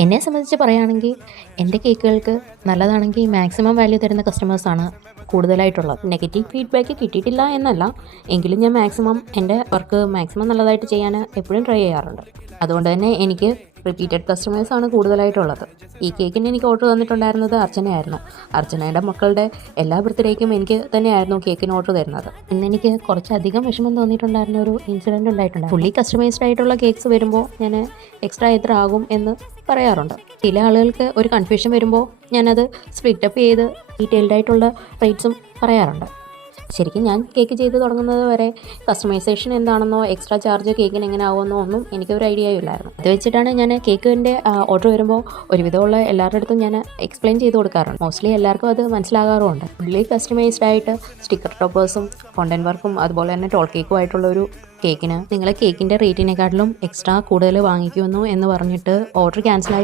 എന്നെ സംബന്ധിച്ച് പറയുകയാണെങ്കിൽ എൻ്റെ കേക്കുകൾക്ക് നല്ലതാണെങ്കിൽ മാക്സിമം വാല്യൂ തരുന്ന കസ്റ്റമേഴ്സാണ് കൂടുതലായിട്ടുള്ളത്. നെഗറ്റീവ് ഫീഡ്ബാക്ക് കിട്ടിയിട്ടില്ല എന്നല്ല, എങ്കിലും ഞാൻ മാക്സിമം എൻ്റെ വർക്ക് മാക്സിമം നല്ലതായിട്ട് ചെയ്യാൻ എപ്പോഴും ട്രൈ ചെയ്യാറുണ്ട്. അതുകൊണ്ട് തന്നെ എനിക്ക് റിപ്പീറ്റഡ് കസ്റ്റമേഴ്സാണ് കൂടുതലായിട്ടുള്ളത്. ഈ കേക്കിന് എനിക്ക് ഓർഡർ തന്നിട്ടുണ്ടായിരുന്നത് അർച്ചനയായിരുന്നു. അർച്ചനയുടെ മക്കളുടെ എല്ലാ ബർത്ത്ഡേക്കും എനിക്ക് തന്നെയായിരുന്നു കേക്കിന് ഓർഡർ തരുന്നത്. ഇന്നെനിക്ക് കുറച്ചധികം വിഷമം തോന്നിയിട്ടുണ്ടായിരുന്ന ഒരു ഇൻസിഡൻറ്റ് ഉണ്ടായിട്ടുണ്ട്. ഫുള്ളി കസ്റ്റമൈസ്ഡ് ആയിട്ടുള്ള കേക്ക്സ് വരുമ്പോൾ ഞാൻ എക്സ്ട്രാ എത്ര ആകും എന്ന് പറയാറുണ്ട്. ചില ആളുകൾക്ക് ഒരു കൺഫ്യൂഷൻ വരുമ്പോൾ ഞാനത് സ്പ്ലിറ്റപ്പ് ചെയ്ത് ഡീറ്റെയിൽഡ് ആയിട്ടുള്ള റേറ്റ്സും പറയാറുണ്ട്. ശരിക്കും ഞാൻ കേക്ക് ചെയ്ത് തുടങ്ങുന്നത് വരെ കസ്റ്റമൈസേഷൻ എന്താണെന്നോ എക്സ്ട്രാ ചാർജ് കേക്കിന് എങ്ങനെ ആവുമെന്നോ ഒന്നും എനിക്കൊരു ഐഡിയയും ഇല്ലായിരുന്നു. അത് വെച്ചിട്ടാണ് ഞാൻ കേക്കിൻ്റെ ഓർഡർ വരുമ്പോൾ ഒരുവിധമുള്ള എല്ലാവരുടെ അടുത്തും ഞാൻ എക്സ്പ്ലെയിൻ ചെയ്ത് കൊടുക്കാറുണ്ട്. മോസ്റ്റ്ലി എല്ലാവർക്കും അത് മനസ്സിലാകാറുമുണ്ട്. ഫുള്ളി കസ്റ്റമൈസ്ഡ് ആയിട്ട് സ്റ്റിക്കർ ടോപ്പേഴ്സും ഫോണ്ടൻ വർക്കും അതുപോലെ തന്നെ ടോൾ കേക്കും ആയിട്ടുള്ള ഒരു കേക്കിന് നിങ്ങൾ കേക്കിൻ്റെ റേറ്റിനെക്കാട്ടിലും എക്സ്ട്രാ കൂടുതൽ വാങ്ങിക്കുമെന്നു എന്ന് പറഞ്ഞിട്ട് ഓർഡർ ക്യാൻസലായി